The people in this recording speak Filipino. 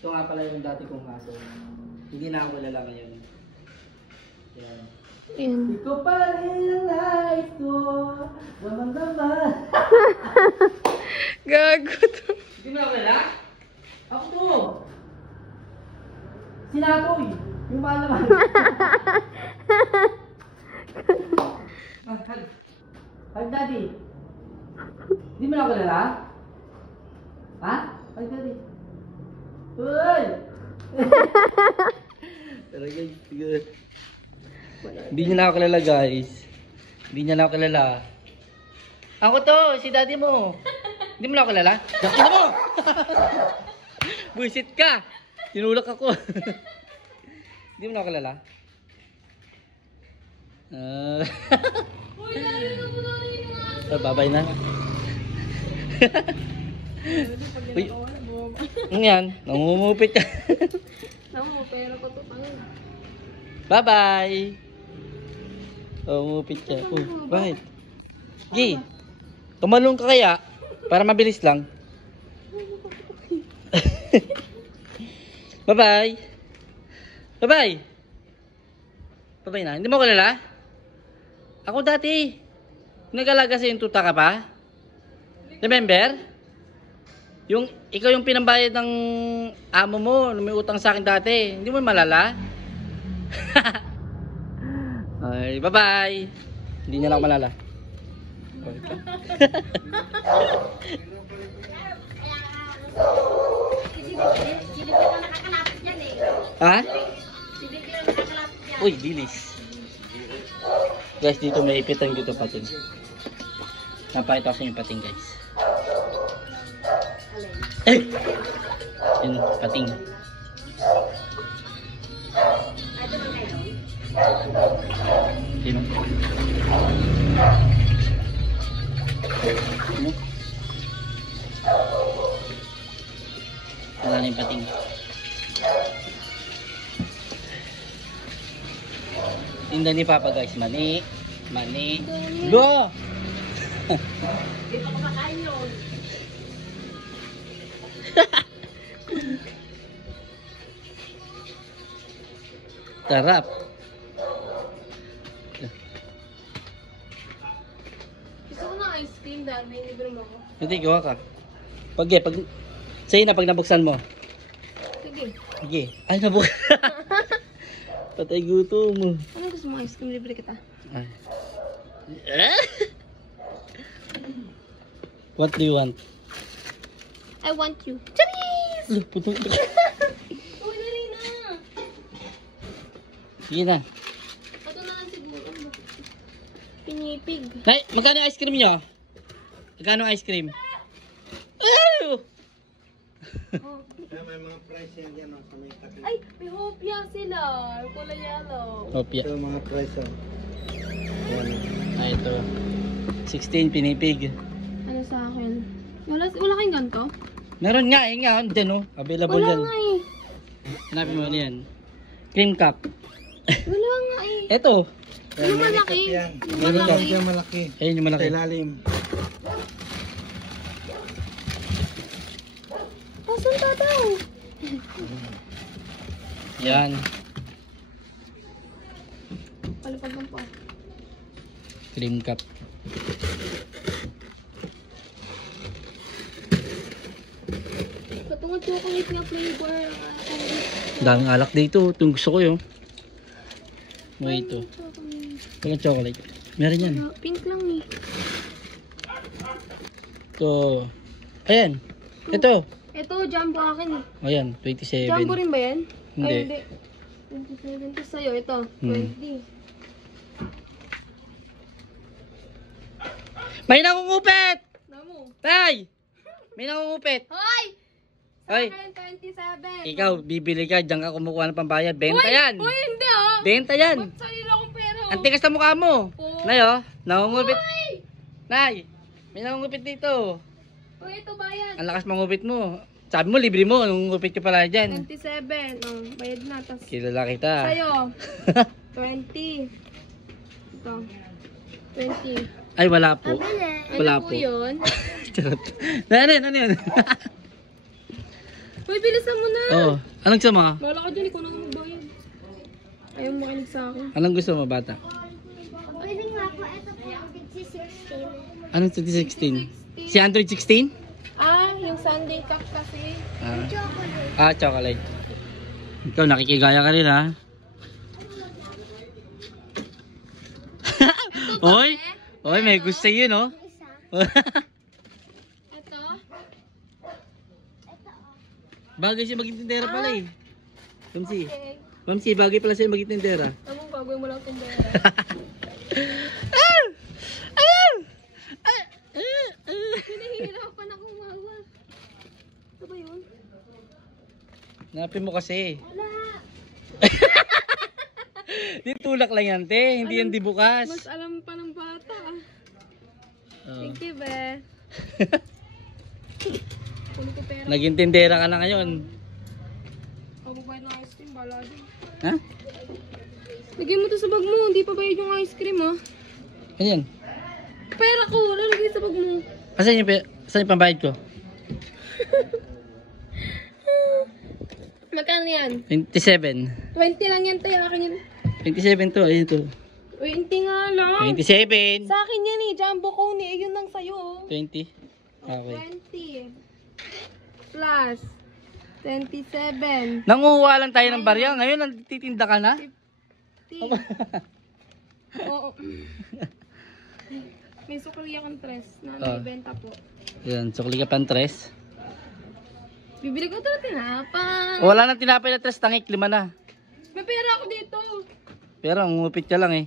Ito nga pala yung dati kong aso. Hindi na ako kilala ngayon. Yan. Ayan. Ikaw pa rin ang life ko. Naman. Gago to. Hindi mo na ako kilala? Ako to. Sinatoy. Yung mahal naman. Hag daddy. Hindi mo na ako kilala? Ha? Hag daddy. Uy! Pero guys, sige. Hindi niya na ako kilala guys. Hindi niya na ako kilala. Ako to, si daddy mo. Hindi mo na ako kilala? Yakin mo! Buisit ka! Tinulak ako. Hindi mo na ako kilala? Babay na. Uy, ano yan? Nangungupit ka. Pero ko to pangin. Bye-bye! Nangungupit ka. Bakit? Gi, tumalong ka kaya? Para mabilis lang. Bye-bye! Bye-bye! Bye-bye na. Hindi mo kilala? Ako dati. Nag-alaga sa yung tuta ka pa? Remember? Yung, ikaw yung pinambayad ng amo mo na may utang sa akin dati. Hindi mo malala? Ay, bye-bye! Hindi niya lang ako malala. Okay ka? Ha? Uy, dilis. Guys, dito may ipitan dito pating. Napakita ko sa inyo pating guys. Eh! Yun, pating. Sino? Ano? Wala na yung pating. Tinda ni Papa guys, mani. Mani. Lo! Hindi pa kumakain yun. Tarap. Gusto ko ng ice cream dahil may libre mo ako. Hindi, gawa ka. Pag sa'yo na pag nabuksan mo. Sige. Sige. Ay, nabuksan. Patay gutom. Ano gusto mo ice cream? Libre kita. Ay. What do you want? I want you. Charis! Putong. Uy, dali na. Sige na. Ito na lang siguro. Pinipig. Ay, magkano yung ice cream nyo? Magkano ang ice cream? Oh! Oh. May mga price yan dyan sa may tabi. Ay, may hopya sila. Kulay yellow. Opya. Ito mga price yan. Ah, ito. 16 pinipig. Ano sa akin? Wala kayong ganito? Meron nga, eh nga. Dyan oh. Available Wala yan. nga eh. Hanapin mo ano yan. Cream cup. Wala nga eh. Ito. Yung malaki. Yan. Yung Meron malaki. yan malaki. Ayun yung Sa malaki. ilalim. Asan tataw? Yan. Palipad lang pa. Cream cup. Patungod chocolate nga flavor. Daming alak dito. Itong gusto ko yun. Mo ito. Walang chocolate. Meron yan. Pink lang eh. Ito. Ayan. Ito. Ito, jumbo akin eh. Ayan. 27. Jumbo rin ba yan? Hindi. Ay, hindi. 27 to sa'yo. Ito, 20. May nangungupit! Namo. Tay! May nangungupit. Hoy! Hoy. Sa akin, 27. Ikaw, bibili ka. Diyan ka kumukuha ng pambayad. Benta Hoy! yan. Hoy, hindi oh. Benta yan. Ba't sarili akong pera? Ang tigas na mukha mo. Oo. Nay, oh. Nangungupit. Hoy! Nay, may nangungupit dito. Hoy, ito bayad. Ang lakas mangupit mo. Sabi mo, libre mo. Nangungupit ka pala dyan. 27. Oh, bayad na. Tas Kilala kita. sa'yo, 20. Ito. 20. Ay, wala po. Ano Wala po po. yun? Charot. Ano yun? Uy, bilisan mo na. Oo. Anong gusto mo? Wala ka dyan, ikaw na nga magbayad. Ayaw makinig sa akin. Anong gusto mo, bata? Pwede nga po, ito po yung 16. Anong 2016? Si Android 16? Ah, yung Sunday cup kasi. Ah, chocolate. Ikaw, nakikigaya ka rin, ha? Oy! Oy, may gusto yun, no? Ito. Bagay siya maging tindera pala, eh. Mamsi. Okay. Mamsi, bagay pala siya maging tindera. Tamang bagoy mo lang tindera. Hinahihirapan akong mawa. Ito ba yun? Napin mo kasi. Di tulak lang yan, te. Hindi yan di bukas. Mas alam pa ng bata. Oo. Thank you, be. Kunin ko pera. Naging tindera ka na ngayon. Pabubayad ng ice cream, bala din. Ha? Lagay mo to sa bag mo, hindi pa bayad yung ice cream, ha? Ano yan? Pera ko, lalagay sa bag mo. Saan yung pambayad ko? Magkano yan? 27. 20 lang yan, tayo. Akin yan. 27 to, ayun to. 20 nga lang. 27. Sa akin yan eh, jumbo cone eh. Ayun lang sa'yo, oh. 20. Okay. 20 plus 27. Nanguha lang tayo ng barya. Ngayon, nagtitinda ka na? Oo. May sukli akong tres na Oh. naibenta po. Yan, sukli ka pantres. Bibili ko ito na tinapang. Wala nang tinapay na tres, tangik, 5 na. May pera ako dito. Pero ang ngupit ka lang eh.